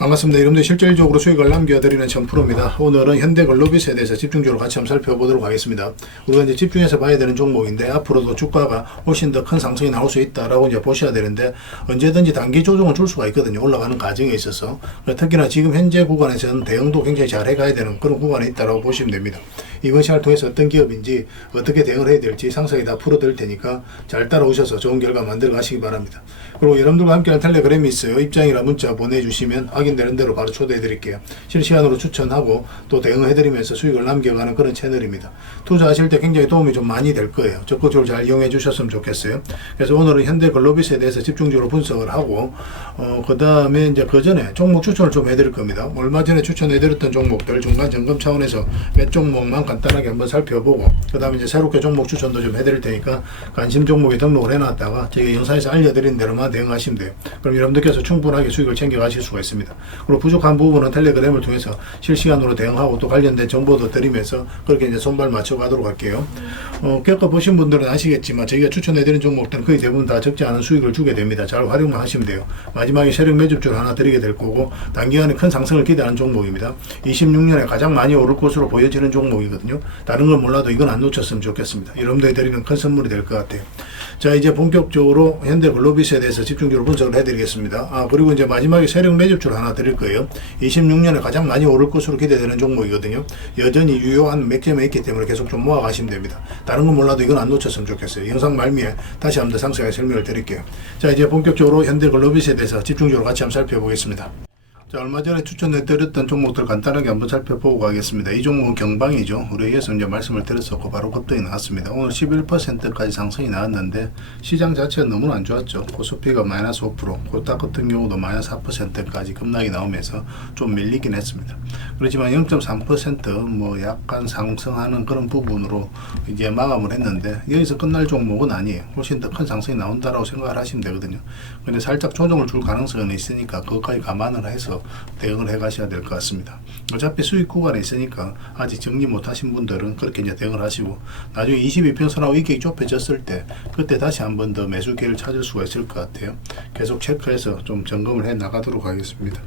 반갑습니다. 여러분들 실질적으로 수익을 남겨드리는 천프로입니다. 오늘은 현대글로비스에 대해서 집중적으로 같이 한번 살펴보도록 하겠습니다. 우리가 이제 집중해서 봐야 되는 종목인데 앞으로도 주가가 훨씬 더 큰 상승이 나올 수 있다라고 이제 보셔야 되는데 언제든지 단기 조정을 줄 수가 있거든요. 올라가는 과정에 있어서. 특히나 지금 현재 구간에서는 대응도 굉장히 잘 해가야 되는 그런 구간에 있다라고 보시면 됩니다. 이번 시간을 통해서 어떤 기업인지 어떻게 대응을 해야 될지 상세히 다 풀어드릴 테니까 잘 따라오셔서 좋은 결과 만들어 가시기 바랍니다. 그리고 여러분들과 함께하는 텔레그램이 있어요. 입장이나 문자 보내주시면 확인되는 대로 바로 초대해 드릴게요. 실시간으로 추천하고 또 대응해 드리면서 수익을 남겨가는 그런 채널입니다. 투자하실 때 굉장히 도움이 좀 많이 될 거예요. 적극적으로 잘 이용해 주셨으면 좋겠어요. 그래서 오늘은 현대글로비스에 대해서 집중적으로 분석을 하고 그 다음에 이제 그 전에 종목 추천을 좀 해드릴 겁니다. 얼마 전에 추천해 드렸던 종목들 중간 점검 차원에서 몇 종목만 간단하게 한번 살펴보고 그 다음에 이제 새롭게 종목 추천도 좀 해드릴 테니까 관심 종목에 등록을 해놨다가 제가 영상에서 알려드린 대로만 대응하시면 돼요. 그럼 여러분들께서 충분하게 수익을 챙겨 가실 수가 있습니다. 그리고 부족한 부분은 텔레그램을 통해서 실시간으로 대응하고 또 관련된 정보도 드리면서 그렇게 이제 손발 맞춰 가도록 할게요. 겪어보신 분들은 아시겠지만 저희가 추천해드린 종목들은 거의 대부분 다 적지 않은 수익을 주게 됩니다. 잘 활용만 하시면 돼요. 마지막에 세력 매집줄 하나 드리게 될 거고 단기간에 큰 상승을 기대하는 종목입니다. 26년에 가장 많이 오를 것으로 보여지는 종목이거든요. 다른 건 몰라도 이건 안 놓쳤으면 좋겠습니다. 여러분들이 드리는 큰 선물이 될 것 같아요. 자, 이제 본격적으로 현대글로비스에 대해서 집중적으로 분석을 해드리겠습니다. 그리고 이제 마지막에 세력 매집줄 하나 드릴 거예요. 26년에 가장 많이 오를 것으로 기대되는 종목이거든요. 여전히 유효한 맥점에 있기 때문에 계속 좀 모아가시면 됩니다. 다른 건 몰라도 이건 안 놓쳤으면 좋겠어요. 영상 말미에 다시 한번 더 상세하게 설명을 드릴게요. 자, 이제 본격적으로 현대글로비스에 대해서 집중적으로 같이 한번 살펴보겠습니다. 자, 얼마 전에 추천해드렸던 종목들 간단하게 한번 살펴보고 가겠습니다. 이 종목은 경방이죠. 우리 위에서 이제 말씀을 드렸었고 바로 급등이 나왔습니다. 오늘 11%까지 상승이 나왔는데 시장 자체가 너무 안 좋았죠. 코스피가 마이너스 5%, 코스닥 같은 경우도 마이너스 4%까지 급락이 나오면서 좀 밀리긴 했습니다. 그렇지만 0.3% 약간 상승하는 그런 부분으로 이제 마감을 했는데 여기서 끝날 종목은 아니에요. 훨씬 더 큰 상승이 나온다라고 생각을 하시면 되거든요. 근데 살짝 조정을 줄 가능성은 있으니까 그것까지 감안을 해서 대응을 해 가셔야 될 것 같습니다. 어차피 수익 구간에 있으니까 아직 정리 못 하신 분들은 그렇게 이제 대응을 하시고 나중에 22평선하고 이익이 좁혀졌을 때 그때 다시 한 번 더 매수 기회를 찾을 수가 있을 것 같아요. 계속 체크해서 좀 점검을 해 나가도록 하겠습니다.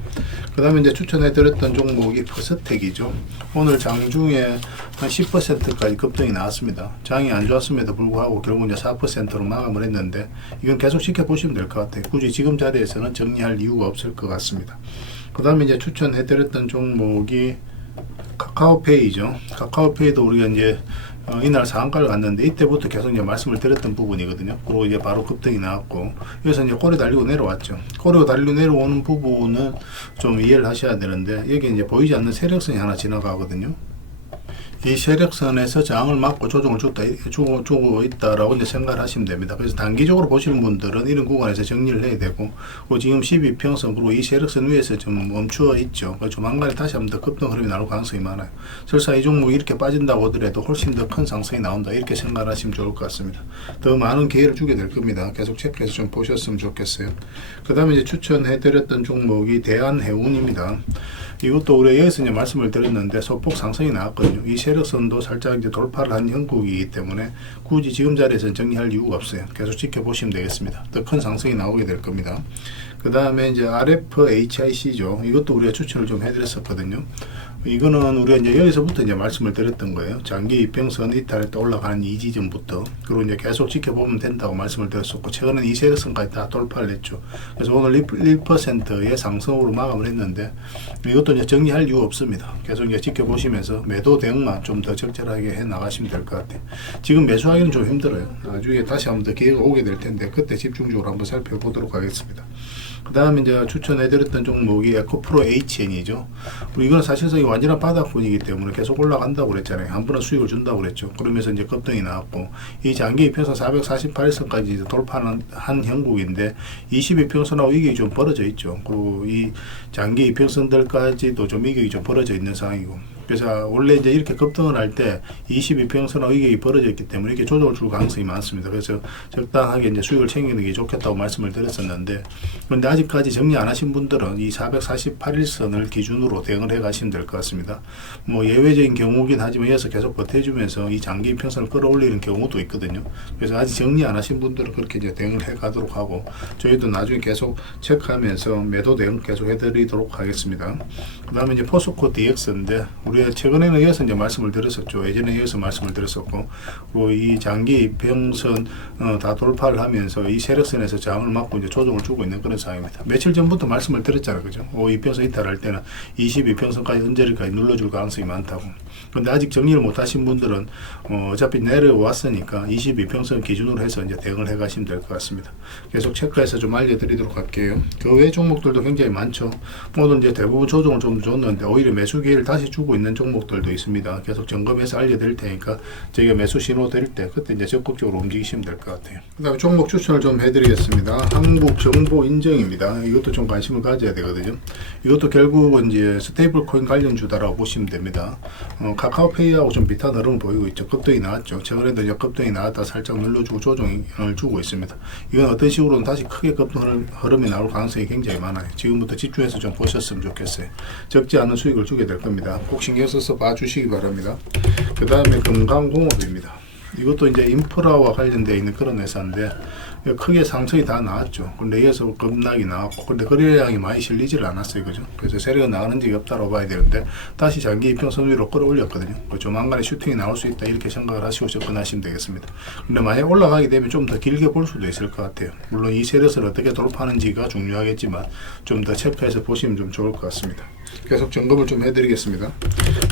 그 다음에 이제 추천해 드렸던 종목이 퍼스텍이죠. 오늘 장중에 한 10%까지 급등이 나왔습니다. 장이 안 좋았음에도 불구하고 결국 이제 4%로 마감을 했는데 이건 계속 지켜보시면 될 것 같아요. 굳이 지금 자리에서는 정리할 이유가 없을 것 같습니다. 그 다음에 이제 추천해드렸던 종목이 카카오페이죠. 카카오페이도 우리가 이제 이날 상한가를 갔는데 이때부터 계속 이제 말씀을 드렸던 부분이거든요. 그리고 이제 바로 급등이 나왔고 여기서 이제 꼬리 달리고 내려왔죠. 꼬리 달리고 내려오는 부분은 좀 이해를 하셔야 되는데 여기 이제 보이지 않는 세력선이 하나 지나가거든요. 이 세력선에서 저항을 막고 조정을 주고 있다라고 이제 생각을 하시면 됩니다. 그래서 단기적으로 보시는 분들은 이런 구간에서 정리를 해야 되고, 그리고 지금 12평선 그리고 이 세력선 위에서 좀 멈추어 있죠. 조만간에 다시 한번 더 급등 흐름이 나올 가능성이 많아요. 설사 이 종목이 이렇게 빠진다고 하더라도 훨씬 더 큰 상승이 나온다 이렇게 생각을 하시면 좋을 것 같습니다. 더 많은 기회를 주게 될 겁니다. 계속 체크해서 좀 보셨으면 좋겠어요. 그 다음에 이제 추천해드렸던 종목이 대한해운입니다. 이것도 우리가 여기서 이제 말씀을 드렸는데 소폭 상승이 나왔거든요. 이 세력선도 살짝 이제 돌파를 한 형국이기 때문에 굳이 지금 자리에서 정리할 이유가 없어요. 계속 지켜보시면 되겠습니다. 더 큰 상승이 나오게 될 겁니다. 그 다음에 이제 RFHIC죠. 이것도 우리가 추천을 좀 해드렸었거든요. 이거는 우리가 이제 여기서부터 이제 말씀을 드렸던 거예요. 장기 이평선 이탈할 때 올라가는 이 지점부터 그리고 이제 계속 지켜보면 된다고 말씀을 드렸었고 최근에 이 세력선까지 다 돌파를 했죠. 그래서 오늘 1%의 상승으로 마감을 했는데 이것도 이제 정리할 이유 없습니다. 계속 이제 지켜보시면서 매도 대응만 좀 더 적절하게 해 나가시면 될 것 같아요. 지금 매수하기는 좀 힘들어요. 나중에 다시 한번 더 기회가 오게 될 텐데 그때 집중적으로 한번 살펴보도록 하겠습니다. 그 다음에 이제 추천해드렸던 종목이 에코프로 HN이죠. 이건 사실상 완전한 바닥권이기 때문에 계속 올라간다고 그랬잖아요. 한 번은 수익을 준다고 그랬죠. 그러면서 이제 급등이 나왔고, 이 장기 이평선 448선까지 돌파한 형국인데, 22평선하고 이격이 좀 벌어져 있죠. 그리고 이 장기 이평선들까지도 좀 이격이 좀 벌어져 있는 상황이고, 그래서 원래 이제 이렇게 급등을 할 때 22평선하고 이격이 벌어져 있기 때문에 이렇게 조정을 줄 가능성이 많습니다. 그래서 적당하게 이제 수익을 챙기는 게 좋겠다고 말씀을 드렸었는데, 그런데 아직까지 정리 안 하신 분들은 이 448일선을 기준으로 대응을 해 가시면 될 것 같습니다. 뭐 예외적인 경우긴 하지만 이어서 계속 버텨주면서 이 장기 이평선을 끌어올리는 경우도 있거든요. 그래서 아직 정리 안 하신 분들은 그렇게 이제 대응을 해 가도록 하고, 저희도 나중에 계속 체크하면서 매도 대응 계속 해드리도록 하겠습니다. 그 다음에 이제 포스코 DX인데, 우리가 최근에는 이어서 이제 말씀을 드렸었죠. 예전에 이어서 말씀을 드렸었고, 그리고 이 장기 이평선 다 돌파를 하면서 이 세력선에서 저항을 막고 이제 조정을 주고 있는 그런 상황입니다. 며칠 전부터 말씀을 드렸잖아요, 그죠? 이평선 이탈할 때는 22평선까지 언저리까지 눌러줄 가능성이 많다고. 근데 아직 정리를 못 하신 분들은 어차피 내려왔으니까 22평선 기준으로 해서 이제 대응을 해 가시면 될 것 같습니다. 계속 체크해서 좀 알려드리도록 할게요. 그 외 종목들도 굉장히 많죠. 오늘 이제 대부분 조정을 좀 줬는데 오히려 매수 기회를 다시 주고 있는 종목들도 있습니다. 계속 점검해서 알려드릴 테니까 저희가 매수 신호 드릴 때 그때 이제 적극적으로 움직이시면 될 것 같아요. 그 다음에 종목 추천을 좀 해드리겠습니다. 한국정보인증입니다. 이것도 좀 관심을 가져야 되거든요. 이것도 결국은 이제 스테이블 코인 관련주다라고 보시면 됩니다. 카카오페이하고 좀 비슷한 흐름을 보이고 있죠. 급등이 나왔죠. 최근에도 이제 급등이 나왔다 살짝 눌러주고 조정을 주고 있습니다. 이건 어떤 식으로는 다시 크게 급등 흐름이 나올 가능성이 굉장히 많아요. 지금부터 집중해서 좀 보셨으면 좋겠어요. 적지 않은 수익을 주게 될 겁니다. 꼭 신경 써서 봐주시기 바랍니다. 그 다음에 금강공업입니다. 이것도 이제 인프라와 관련되어 있는 그런 회사인데 크게 상승이 다 나왔죠. 근데 이어서 급락이 나왔고, 근데 거래량이 많이 실리지를 않았어요, 그죠? 그래서 세력은 나가는 적이 없다고 봐야 되는데 다시 장기 이평선 위로 끌어올렸거든요. 조만간에 슈팅이 나올 수 있다 이렇게 생각을 하시고 접근하시면 되겠습니다. 근데 만약 올라가게 되면 좀 더 길게 볼 수도 있을 것 같아요. 물론 이 세력을 어떻게 돌파하는지가 중요하겠지만 좀 더 체크해서 보시면 좀 좋을 것 같습니다. 계속 점검을 좀 해드리겠습니다.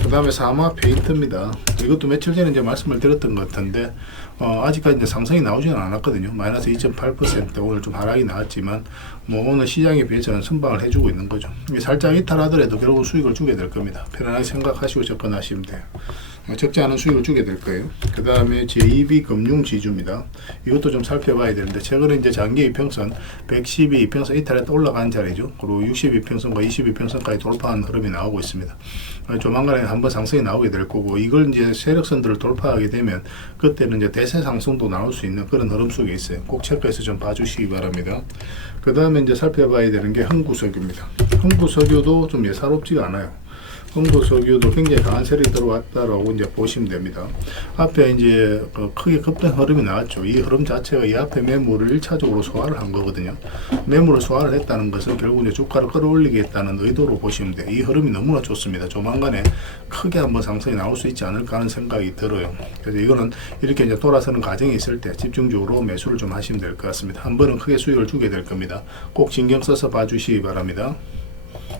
그 다음에 사마 페인트입니다. 이것도 며칠 전에 이제 말씀을 드렸던 것 같은데 아직까지 이제 상승이 나오지는 않았거든요. 마이너스 2.8% 오늘 좀 하락이 나왔지만 뭐 오늘 시장에 비해서는 선방을 해주고 있는 거죠. 살짝 이탈하더라도 결국 수익을 주게 될 겁니다. 편안하게 생각하시고 접근하시면 돼요. 적지 않은 수익을 주게 될 거예요. 그 다음에 JB 금융지주입니다. 이것도 좀 살펴봐야 되는데 최근에 이제 장기 이평선 112 이평선 이탈했다 올라간 자리죠. 그리고 62평선과 22평선까지 돌파한 흐름이 나오고 있습니다. 조만간에 한번 상승이 나오게 될 거고, 이걸 이제 세력선들을 돌파하게 되면 그때는 이제 대세 상승도 나올 수 있는 그런 흐름 속에 있어요. 꼭 체크해서 좀 봐주시기 바랍니다. 그 다음에 이제 살펴봐야 되는 게 흥구석유입니다. 흥구석유도 좀 예사롭지가 않아요. 흥구석유도 굉장히 강한 세력이 들어왔다라고 이제 보시면 됩니다. 앞에 이제 크게 급등 흐름이 나왔죠. 이 흐름 자체가 이 앞에 매물을 1차적으로 소화를 한 거거든요. 매물을 소화를 했다는 것은 결국 이제 주가를 끌어올리겠다는 의도로 보시면 돼요. 이 흐름이 너무나 좋습니다. 조만간에 크게 한번 상승이 나올 수 있지 않을까 하는 생각이 들어요. 그래서 이거는 이렇게 이제 돌아서는 과정이 있을 때 집중적으로 매수를 좀 하시면 될 것 같습니다. 한 번은 크게 수익을 주게 될 겁니다. 꼭 신경 써서 봐주시기 바랍니다.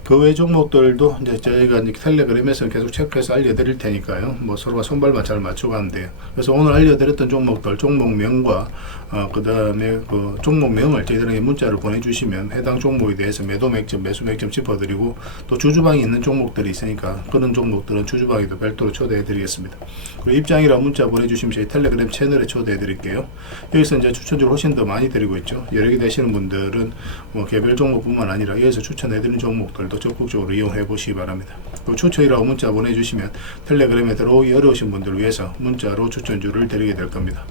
그 외 종목들도 이제 저희가 이제 텔레그램에서 계속 체크해서 알려드릴 테니까요. 뭐 서로가 손발만 잘 맞춰가면 돼요. 그래서 오늘 알려드렸던 종목들, 종목명과 그 다음에 그 종목명을 저희들에게 문자를 보내주시면 해당 종목에 대해서 매도 맥점, 매수 맥점 짚어드리고, 또 주주방이 있는 종목들이 있으니까 그런 종목들은 주주방에도 별도로 초대해드리겠습니다. 그리고 입장이라 문자 보내주시면 저희 텔레그램 채널에 초대해드릴게요. 여기서 이제 추천주를 훨씬 더 많이 드리고 있죠. 여러 개 되시는 분들은 뭐 개별 종목뿐만 아니라 여기서 추천해드리는 종목들도 적극적으로 이용해 보시기 바랍니다. 그 추천이라고 문자 보내주시면 텔레그램에 들어오기 어려우신 분들을 위해서 문자로 추천주를 드리게 될 겁니다.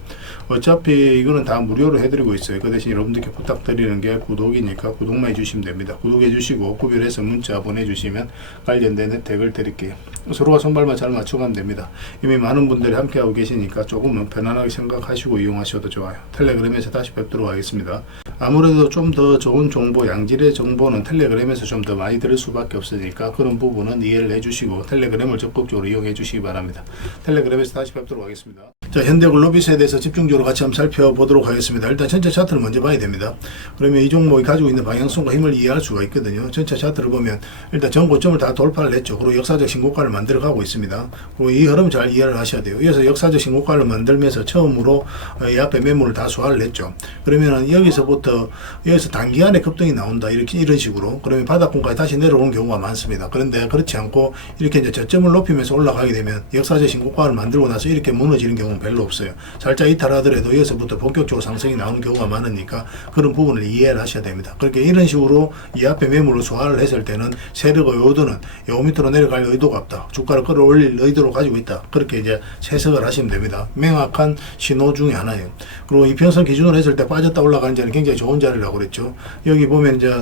어차피 이거는 다 무료로 해드리고 있어요. 그 대신 여러분들께 부탁드리는 게 구독이니까 구독만 해주시면 됩니다. 구독해 주시고 구별해서 문자 보내주시면 관련된 혜택을 드릴게요. 서로가 손발만 잘 맞춰가면 됩니다. 이미 많은 분들이 함께하고 계시니까 조금은 편안하게 생각하시고 이용하셔도 좋아요. 텔레그램에서 다시 뵙도록 하겠습니다. 아무래도 좀 더 좋은 정보, 양질의 정보는 텔레그램에서 좀 더 많이 들을 수밖에 없으니까 그런 부분은 이해를 해주시고 텔레그램을 적극적으로 이용해 주시기 바랍니다. 텔레그램에서 다시 뵙도록 하겠습니다. 자, 현대글로비스에 대해서 집중적으로 같이 한번 살펴보도록 하겠습니다. 일단 전체 차트를 먼저 봐야 됩니다. 그러면 이 종목이 가지고 있는 방향성과 힘을 이해할 수가 있거든요. 전체 차트를 보면 일단 전 고점을 다 돌파를 했죠. 그리고 역사적 신고가를 만들어가고 있습니다. 그리고 이 흐름 잘 이해를 하셔야 돼요. 이어서 역사적 신고가를 만들면서 처음으로 이 앞에 매물을 다 소화를 했죠. 그러면은 여기서 단기간에 급등이 나온다, 이런 식으로. 그러면 바닥권까지 다시 내려오는 경우가 많습니다. 그런데 그렇지 않고 이렇게 이제 저점을 높이면서 올라가게 되면 역사적 신고가를 만들고 나서 이렇게 무너지는 경우는 별로 없어요. 살짝 이탈하더라도 여기서부터 본격적으로 상승이 나오는 경우가 많으니까 그런 부분을 이해를 하셔야 됩니다. 그렇게 이런 식으로 이 앞에 매물을 소화를 했을 때는 세력의 의도는 요 밑으로 내려갈 의도가 없다, 주가를 끌어올릴 의도로 가지고 있다, 그렇게 이제 해석을 하시면 됩니다. 명확한 신호 중에 하나예요. 그리고 이평선 기준으로 했을 때 빠졌다 올라가는 자는 굉장히 좋은 자리라고 그랬죠. 여기 보면 이제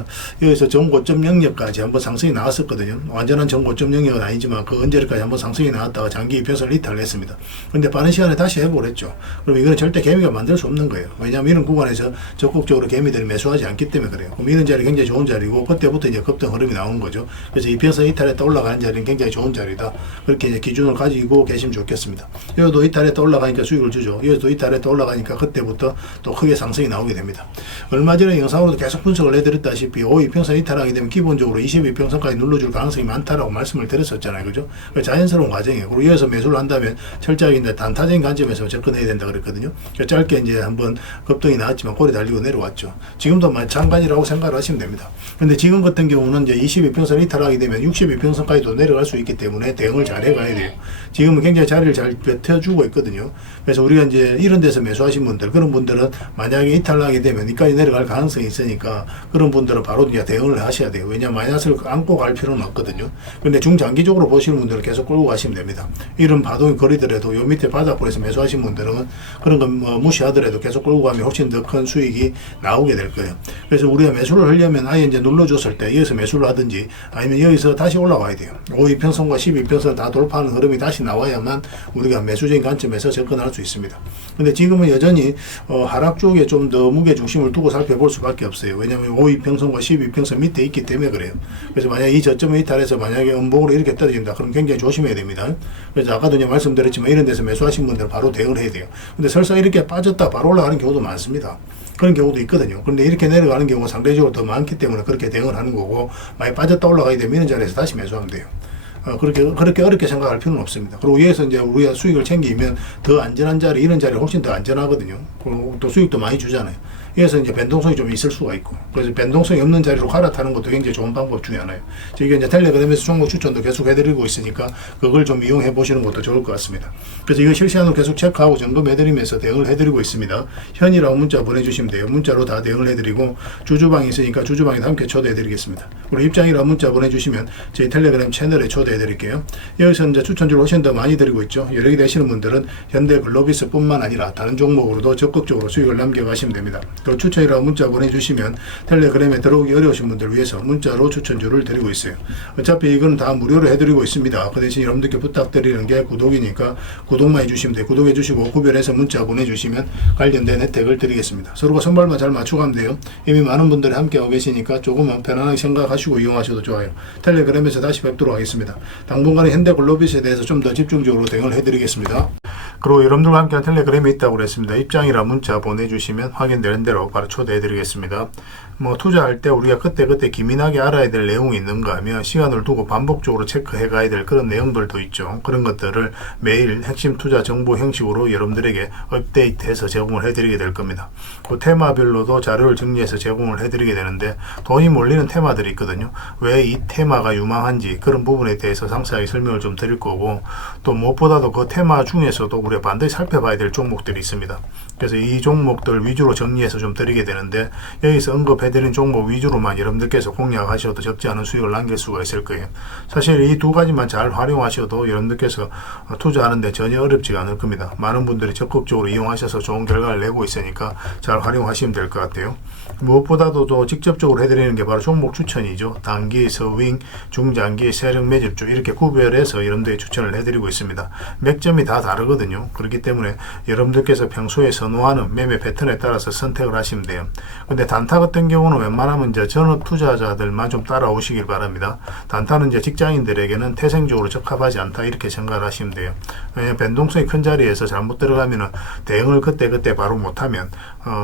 여기서 전고점 영역까지 한번 상승이 나왔었거든요. 완전한 전고점 영역은 아니지만 그 언저리까지 한번 상승이 나왔다가 장기 이평선을 이탈을 했습니다. 근데 빠른 시간에 다시 해보랬죠. 그럼 이거는 절대 개미가 만들 수 없는 거예요. 왜냐하면 이런 구간에서 적극적으로 개미들이 매수하지 않기 때문에 그래요. 그럼 이런 자리 굉장히 좋은 자리고 그때부터 이제 급등 흐름이 나오는 거죠. 그래서 이평선 이탈했다 올라가는 자리는 굉장히 좋은 자리다. 그렇게 이제 기준을 가지고 계시면 좋겠습니다. 여기도 이탈했다 올라가니까 수익을 주죠. 여기도 이탈했다 올라가니까 그때부터 또 크게 상승이 나오게 됩니다. 얼마 전에 영상으로도 계속 분석을 해드렸다시피 5이평선 이탈하게 되면 기본적으로 22평선까지 눌러줄 가능성이 많다라고 말씀을 드렸었잖아요. 그죠? 자연스러운 과정이에요. 그리고 여기서 매수를 한다면 철저하게 이제 단타적인 관점에서 접근해야 된다 그랬거든요. 짧게 이제 한번 급등이 나왔지만 꼬리 달리고 내려왔죠. 지금도 마찬가지라고 생각을 하시면 됩니다. 근데 지금 같은 경우는 이제 22평선 이탈하게 되면 62평선까지도 내려갈 수 있기 때문에 대응을 잘 해가야 돼요. 지금은 굉장히 자리를 잘 뱉어주고 있거든요. 그래서 우리가 이제 이런 데서 매수하신 분들, 그런 분들은 만약에 이탈하게 되면 이까지 내려갈 가능성이 있으니까 그런 분들은 바로 이제 대응을 하셔야 돼요. 왜냐하면 마이너스를 안고 갈 필요는 없거든요. 근데 중장기적으로 보시는 분들은 계속 끌고 가시면 됩니다. 이런 바동이 거리더라도 요 밑에 바닥권에서 매수하신 분들은 그런 거 무시하더라도 계속 끌고 가면 훨씬 더 큰 수익이 나오게 될 거예요. 그래서 우리가 매수를 하려면 아예 이제 눌러줬을 때 여기서 매수를 하든지 아니면 여기서 다시 올라와야 돼요. 5이평선과 12평선 다 돌파하는 흐름이 다시 나와야만 우리가 매수적인 관점에서 접근할 수 있습니다. 근데 지금은 여전히 하락 쪽에 좀 더 무게 중심을 두고 살펴볼 수밖에 없어요. 왜냐하면 5이평선과 12평선 밑에 있기 때문에 그래요. 그래서 만약에 이 저점을 이탈해서 만약에 음봉으로 이렇게 떨어진다. 그럼 굉장히 조심해야 됩니다. 그래서 아까도 이제 말씀드렸지만 이런 데서 매수하신 분들은 바로 대응을 해야 돼요. 근데 설사 이렇게 빠졌다 바로 올라가는 경우도 많습니다. 그런 경우도 있거든요. 그런데 이렇게 내려가는 경우가 상대적으로 더 많기 때문에 그렇게 대응을 하는 거고, 많이 빠졌다 올라가게 되면 이런 자리에서 다시 매수하면 돼요. 그렇게 어렵게 생각할 필요는 없습니다. 그리고 위에서 이제 우리가 수익을 챙기면 더 안전한 자리, 이런 자리 훨씬 더 안전하거든요. 그리고 또 수익도 많이 주잖아요. 여기서 이제 변동성이 좀 있을 수가 있고, 그래서 변동성이 없는 자리로 갈아타는 것도 굉장히 좋은 방법 중에 하나예요. 저희가 이제 텔레그램에서 종목 추천도 계속 해드리고 있으니까 그걸 좀 이용해 보시는 것도 좋을 것 같습니다. 그래서 이거 실시간으로 계속 체크하고 점검해드리면서 대응을 해드리고 있습니다. 현이라고 문자 보내주시면 돼요. 문자로 다 대응을 해드리고, 주주방이 있으니까 주주방에도 함께 초대해드리겠습니다. 그리고 입장이라고 문자 보내주시면 저희 텔레그램 채널에 초대해드릴게요. 여기서 이제 추천주를 훨씬 더 많이 드리고 있죠. 여력이 되시는 분들은 현대글로비스 뿐만 아니라 다른 종목으로도 적극적으로 수익을 남겨가시면 됩니다. 또 추천이라고 문자 보내주시면 텔레그램에 들어오기 어려우신 분들 위해서 문자로 추천주를 드리고 있어요. 어차피 이건 다 무료로 해드리고 있습니다. 그 대신 여러분들께 부탁드리는 게 구독이니까 구독만 해주시면 돼요. 구독해 주시고 구별해서 문자 보내주시면 관련된 혜택을 드리겠습니다. 서로가 선발만 잘 맞춰가면 돼요. 이미 많은 분들이 함께하고 계시니까 조금만 편안하게 생각하시고 이용하셔도 좋아요. 텔레그램에서 다시 뵙도록 하겠습니다. 당분간은 현대글로비스에 대해서 좀 더 집중적으로 대응을 해드리겠습니다. 그리고 여러분들과 함께한 텔레그램이 있다고 그랬습니다. 입장이라 문자 보내주시면 확인되는 대로 바로 초대해드리겠습니다. 투자할 때 우리가 그때 기민하게 알아야 될 내용이 있는가 하면 시간을 두고 반복적으로 체크해 가야 될 그런 내용들도 있죠. 그런 것들을 매일 핵심 투자 정보 형식으로 여러분들에게 업데이트해서 제공을 해드리게 될 겁니다. 그 테마별로도 자료를 정리해서 제공을 해드리게 되는데, 돈이 몰리는 테마들이 있거든요. 왜 이 테마가 유망한지 그런 부분에 대해서 상세하게 설명을 좀 드릴 거고, 또 무엇보다도 그 테마 중에서도 우리가 반드시 살펴봐야 될 종목들이 있습니다. 그래서 이 종목들 위주로 정리해서 좀 드리게 되는데, 여기서 언급해드린 종목 위주로만 여러분들께서 공략하셔도 적지 않은 수익을 남길 수가 있을 거예요. 사실 이 두 가지만 잘 활용하셔도 여러분들께서 투자하는데 전혀 어렵지가 않을 겁니다. 많은 분들이 적극적으로 이용하셔서 좋은 결과를 내고 있으니까 잘 활용하시면 될 것 같아요. 무엇보다도 더 직접적으로 해드리는 게 바로 종목 추천이죠. 단기, 서윙, 중장기, 세력 매집주 이렇게 구별해서 여러분들이 추천을 해드리고 있습니다. 맥점이 다 다르거든요. 그렇기 때문에 여러분들께서 평소에 선호하는 매매 패턴에 따라서 선택을 하시면 돼요. 근데 단타 같은 경우는 웬만하면 이제 전업 투자자들만 좀 따라오시길 바랍니다. 단타는 이제 직장인들에게는 태생적으로 적합하지 않다 이렇게 생각을 하시면 돼요. 왜냐하면 변동성이 큰 자리에서 잘못 들어가면은 대응을 그때 바로 못하면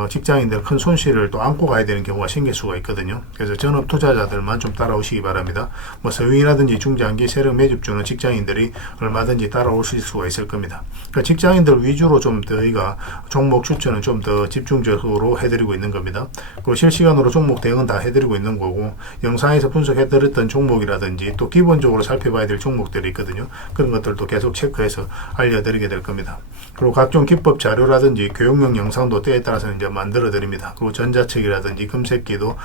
직장인들 큰 손실을 또 안고 가야 되는 경우가 생길 수가 있거든요. 그래서 전업 투자자들만 좀 따라오시기 바랍니다. 서윙이라든지 중장기 세력 매집주는 직장인들이 얼마든지 따라오실 수가 있을 겁니다. 그러니까 직장인들 위주로 좀 저희가 종목 추천은 좀 더 집중적으로 해드리고 있는 겁니다. 그리고 실시간으로 종목 대응은 다 해드리고 있는 거고, 영상에서 분석해드렸던 종목이라든지 또 기본적으로 살펴봐야 될 종목들이 있거든요. 그런 것들도 계속 체크해서 알려드리게 될 겁니다. 그리고 각종 기법 자료라든지 교육용 영상도 때에 따라서는 이제 만들어 드립니다. 그리고 전자책이라든지 금색기도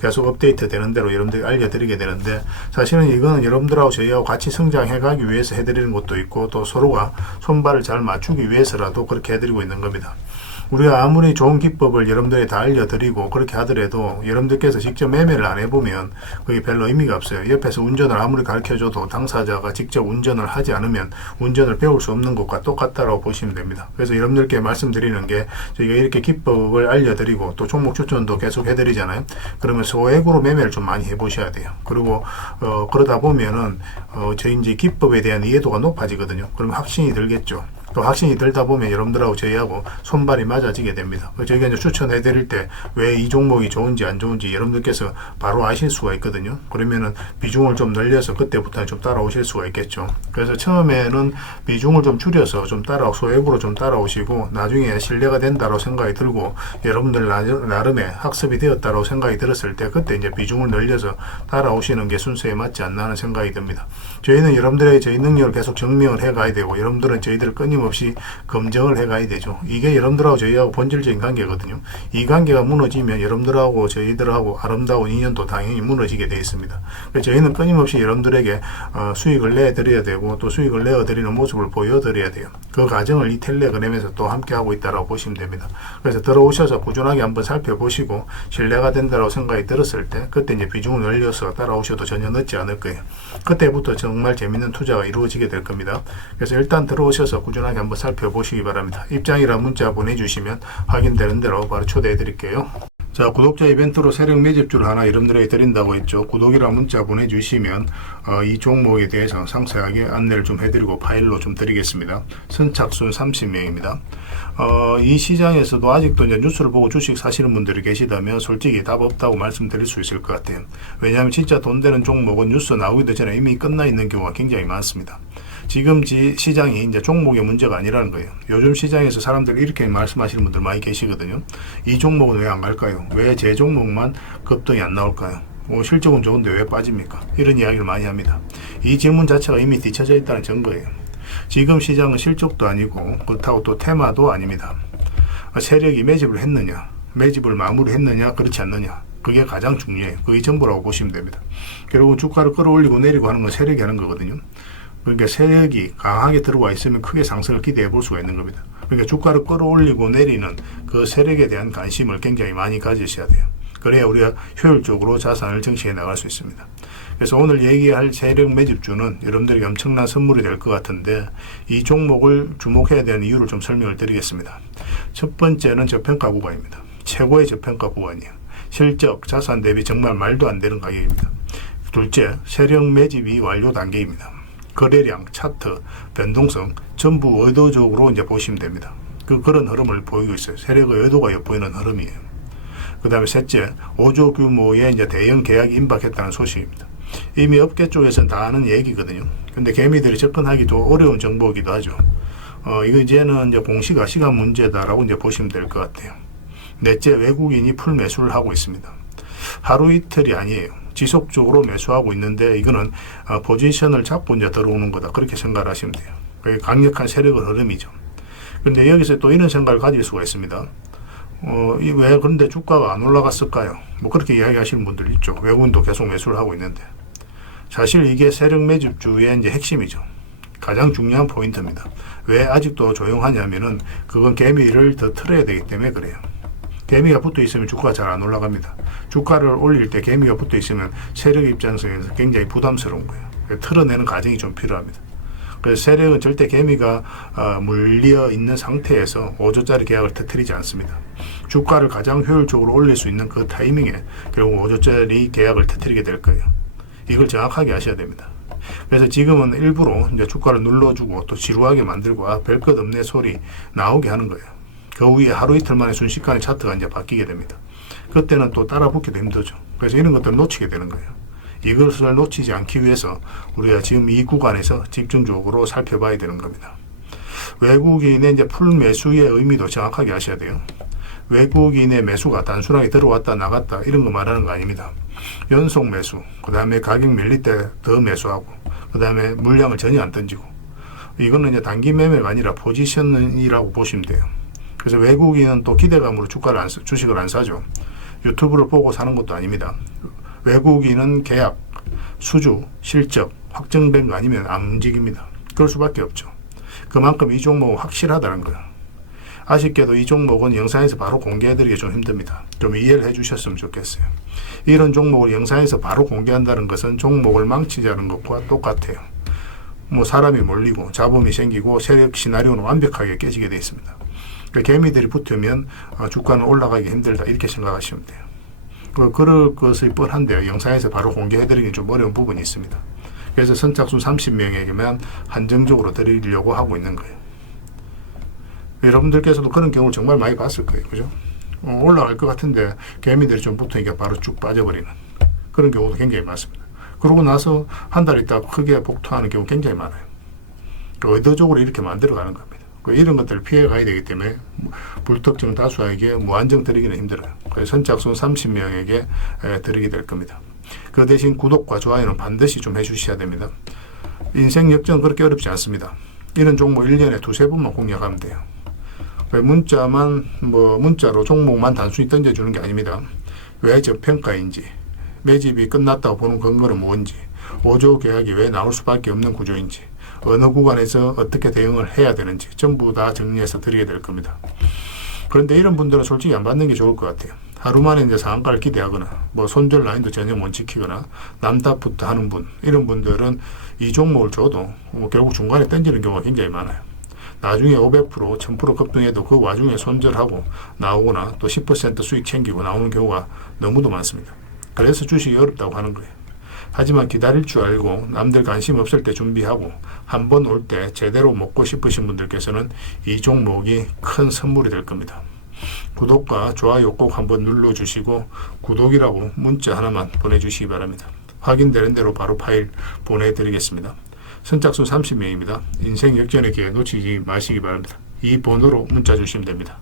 계속 업데이트 되는 대로 여러분들이 알려드리게 되는데, 사실은 이거는 여러분들하고 저희하고 같이 성장해 가기 위해서 해드리는 것도 있고, 또 서로가 손발을 잘 맞추기 위해서라도 그렇게 해드리고 있는 겁니다. 우리가 아무리 좋은 기법을 여러분들이 다 알려드리고 그렇게 하더라도 여러분들께서 직접 매매를 안 해보면 그게 별로 의미가 없어요. 옆에서 운전을 아무리 가르쳐줘도 당사자가 직접 운전을 하지 않으면 운전을 배울 수 없는 것과 똑같다고 보시면 됩니다. 그래서 여러분들께 말씀드리는 게 저희가 이렇게 기법을 알려드리고 또 종목 추천도 계속 해드리잖아요. 그러면 소액으로 매매를 좀 많이 해보셔야 돼요. 그리고 그러다 보면은 저희 이제 기법에 대한 이해도가 높아지거든요. 그러면 확신이 들겠죠. 또 확신이 들다 보면 여러분들하고 저희하고 손발이 맞아지게 됩니다. 저희가 이제 추천해 드릴 때 왜 이 종목이 좋은지 안 좋은지 여러분들께서 바로 아실 수가 있거든요. 그러면은 비중을 좀 늘려서 그때부터는 좀 따라오실 수가 있겠죠. 그래서 처음에는 비중을 좀 줄여서 좀 소액으로 좀 따라오시고 나중에 신뢰가 된다고 생각이 들고 여러분들 나름의 학습이 되었다고 생각이 들었을 때 그때 이제 비중을 늘려서 따라오시는 게 순서에 맞지 않나 하는 생각이 듭니다. 저희는 여러분들에게 저희 능력을 계속 증명을 해 가야 되고 여러분들은 저희들을 끊임없이 검증을 해 가야 되죠. 이게 여러분들하고 저희하고 본질적인 관계거든요. 이 관계가 무너지면 여러분들하고 저희들하고 아름다운 인연도 당연히 무너지게 되어 있습니다. 그래서 저희는 끊임없이 여러분들에게 수익을 내드려야 되고 또 수익을 내어드리는 모습을 보여드려야 돼요. 그 과정을 이 텔레그램에서 또 함께 하고 있다고 보시면 됩니다. 그래서 들어오셔서 꾸준하게 한번 살펴보시고 신뢰가 된다고 생각이 들었을 때 그때 이제 비중을 늘려서 따라오셔도 전혀 늦지 않을 거예요. 그때부터 정말 재밌는 투자가 이루어지게 될 겁니다. 그래서 일단 들어오셔서 꾸준하게 한번 살펴보시기 바랍니다. 입장이란 문자 보내주시면 확인되는 대로 바로 초대해 드릴게요. 자, 구독자 이벤트로 세력 매집주를 하나 여러분들에게 드린다고 했죠. 구독이란 문자 보내주시면 이 종목에 대해서 상세하게 안내를 좀 해드리고 파일로 좀 드리겠습니다. 선착순 30명입니다. 이 시장에서도 아직도 이제 뉴스를 보고 주식 사시는 분들이 계시다면 솔직히 답 없다고 말씀드릴 수 있을 것 같아요. 왜냐하면 진짜 돈 되는 종목은 뉴스 나오기도 전에 이미 끝나 있는 경우가 굉장히 많습니다. 지금 시장이 이제 종목의 문제가 아니라는 거예요. 요즘 시장에서 사람들이 이렇게 말씀하시는 분들 많이 계시거든요. 이 종목은 왜 안 갈까요? 왜 제 종목만 급등이 안 나올까요? 실적은 좋은데 왜 빠집니까? 이런 이야기를 많이 합니다. 이 질문 자체가 이미 뒤쳐져 있다는 증거예요. 지금 시장은 실적도 아니고 그렇다고 또 테마도 아닙니다. 세력이 매집을 했느냐, 매집을 마무리했느냐, 그렇지 않느냐, 그게 가장 중요해요. 그게 전부라고 보시면 됩니다. 결국은 주가를 끌어올리고 내리고 하는 건 세력이 하는 거거든요. 그러니까 세력이 강하게 들어와 있으면 크게 상승을 기대해 볼 수가 있는 겁니다. 그러니까 주가를 끌어올리고 내리는 그 세력에 대한 관심을 굉장히 많이 가지셔야 돼요. 그래야 우리가 효율적으로 자산을 증식해 나갈 수 있습니다. 그래서 오늘 얘기할 세력 매집주는 여러분들에게 엄청난 선물이 될 것 같은데 이 종목을 주목해야 되는 이유를 좀 설명을 드리겠습니다. 첫 번째는 저평가 구간입니다. 최고의 저평가 구간이에요. 실적, 자산 대비 정말 말도 안 되는 가격입니다. 둘째, 세력 매집이 완료 단계입니다. 거래량, 차트, 변동성 전부 의도적으로 이제 보시면 됩니다. 그런 흐름을 보이고 있어요. 세력의 의도가 엿보이는 흐름이에요. 그 다음에 셋째, 5조 규모의 이제 대형 계약이 임박했다는 소식입니다. 이미 업계 쪽에서는 다 아는 얘기거든요. 근데 개미들이 접근하기 좀 어려운 정보이기도 하죠. 이거 이제는 이제 공시가 시간 문제다라고 이제 보시면 될 것 같아요. 넷째, 외국인이 풀 매수를 하고 있습니다. 하루 이틀이 아니에요. 지속적으로 매수하고 있는데 이거는 포지션을 잡고 이제 들어오는 거다. 그렇게 생각을 하시면 돼요. 그게 강력한 세력의 흐름이죠. 그런데 여기서 또 이런 생각을 가질 수가 있습니다. 왜 그런데 주가가 안 올라갔을까요? 뭐 그렇게 이야기하시는 분들 있죠. 외국인도 계속 매수를 하고 있는데 사실 이게 세력 매집주의 이제 핵심이죠. 가장 중요한 포인트입니다. 왜 아직도 조용하냐면은 그건 개미를 더 틀어야 되기 때문에 그래요. 개미가 붙어 있으면 주가가 잘 안 올라갑니다. 주가를 올릴 때 개미가 붙어 있으면 세력 입장에서 굉장히 부담스러운 거예요. 틀어내는 과정이 좀 필요합니다. 그래서 세력은 절대 개미가 물려 있는 상태에서 5조짜리 계약을 터뜨리지 않습니다. 주가를 가장 효율적으로 올릴 수 있는 그 타이밍에 결국 5조짜리 계약을 터뜨리게 될 거예요. 이걸 정확하게 아셔야 됩니다. 그래서 지금은 일부러 이제 주가를 눌러주고 또 지루하게 만들고 별 것 없네 소리 나오게 하는 거예요. 그 후에 하루 이틀 만에 순식간에 차트가 이제 바뀌게 됩니다. 그때는 또 따라 붙기도 힘들죠. 그래서 이런 것들을 놓치게 되는 거예요. 이것을 놓치지 않기 위해서 우리가 지금 이 구간에서 집중적으로 살펴봐야 되는 겁니다. 외국인의 이제 풀 매수의 의미도 정확하게 아셔야 돼요. 외국인의 매수가 단순하게 들어왔다 나갔다 이런 거 말하는 거 아닙니다. 연속 매수, 그 다음에 가격 밀릴 때 더 매수하고, 그 다음에 물량을 전혀 안 던지고, 이거는 이제 단기 매매가 아니라 포지션이라고 보시면 돼요. 그래서 외국인은 또 기대감으로 주식을 안 사죠. 유튜브를 보고 사는 것도 아닙니다. 외국인은 계약, 수주, 실적 확정된 거 아니면 안 움직입니다. 그럴 수밖에 없죠. 그만큼 이 종목은 확실하다는 거예요. 아쉽게도 이 종목은 영상에서 바로 공개해드리기 좀 힘듭니다. 좀 이해를 해주셨으면 좋겠어요. 이런 종목을 영상에서 바로 공개한다는 것은 종목을 망치자는 것과 똑같아요. 뭐 사람이 몰리고 잡음이 생기고 세력 시나리오는 완벽하게 깨지게 되어 있습니다. 그러니까 개미들이 붙으면 주가는 올라가기 힘들다 이렇게 생각하시면 돼요. 그럴 것이 뻔한데요. 영상에서 바로 공개해드리기 좀 어려운 부분이 있습니다. 그래서 선착순 30명에게만 한정적으로 드리려고 하고 있는 거예요. 여러분들께서도 그런 경우를 정말 많이 봤을 거예요. 그죠? 올라갈 것 같은데 개미들이 좀 붙으니까 바로 쭉 빠져버리는 그런 경우도 굉장히 많습니다. 그러고 나서 한 달 있다가 크게 복토하는 경우 굉장히 많아요. 의도적으로 이렇게 만들어가는 겁니다. 이런 것들을 피해 가야 되기 때문에 불특정 다수에게 무한정 드리기는 힘들어요. 그래서 선착순 30명에게 드리게 될 겁니다. 그 대신 구독과 좋아요는 반드시 좀 해주셔야 됩니다. 인생 역전은 그렇게 어렵지 않습니다. 이런 종목 1년에 두세 번만 공략하면 돼요. 문자로 종목만 단순히 던져주는 게 아닙니다. 왜 저평가인지, 매집이 끝났다고 보는 근거는 뭔지, 5조 계약이 왜 나올 수밖에 없는 구조인지, 어느 구간에서 어떻게 대응을 해야 되는지 전부 다 정리해서 드리게 될 겁니다. 그런데 이런 분들은 솔직히 안 받는 게 좋을 것 같아요. 하루 만에 이제 상한가를 기대하거나 손절 라인도 전혀 못 지키거나 남탓부터 하는 분, 이런 분들은 이 종목을 줘도 결국 중간에 던지는 경우가 굉장히 많아요. 나중에 500%, 1000% 급등해도 그 와중에 손절하고 나오거나 또 10% 수익 챙기고 나오는 경우가 너무도 많습니다. 그래서 주식이 어렵다고 하는 거예요. 하지만 기다릴 줄 알고 남들 관심 없을 때 준비하고 한 번 올 때 제대로 먹고 싶으신 분들께서는 이 종목이 큰 선물이 될 겁니다. 구독과 좋아요 꼭 한번 눌러주시고 구독이라고 문자 하나만 보내주시기 바랍니다. 확인되는 대로 바로 파일 보내드리겠습니다. 선착순 30명입니다. 인생 역전의 기회 놓치지 마시기 바랍니다. 이 번호로 문자 주시면 됩니다.